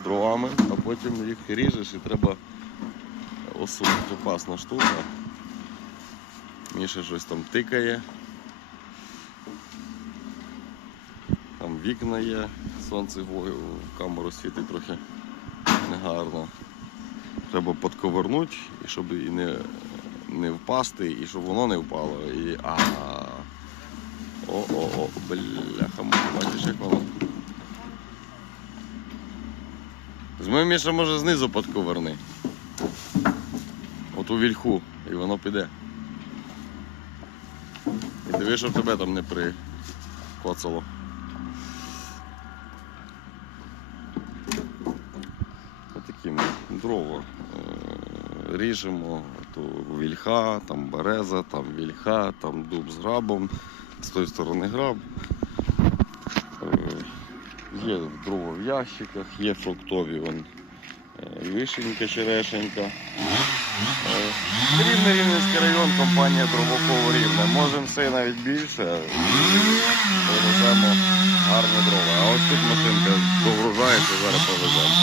дровами, а потім їх ріжеш і треба осунути. Опасна штука. Міша щось там тикає. Там вікна є, сонце в камеру світить трохи негарно. Треба подковернути, і щоб і не, не впасти, і щоб воно не впало. І, а, о-о-о, бляха, бачиш, як воно. Зми, Міша, може знизу подковерни. От у вільху, і воно піде. І диви, щоб тебе там не прикоцало. Отакі ми дрова е, ріжемо, то вільха, там береза, там вільха, там дуб з грабом, з тої сторони граб. Е, Є дрова в ящиках, є фруктові вон, е, вишенька, черешенька. Рівний Рівне Рівненський район, компанія Дровокол Рівне. Можемо все навіть більше. Привеземо гарні дрова. А ось тут машинка догружається, зараз повеземо.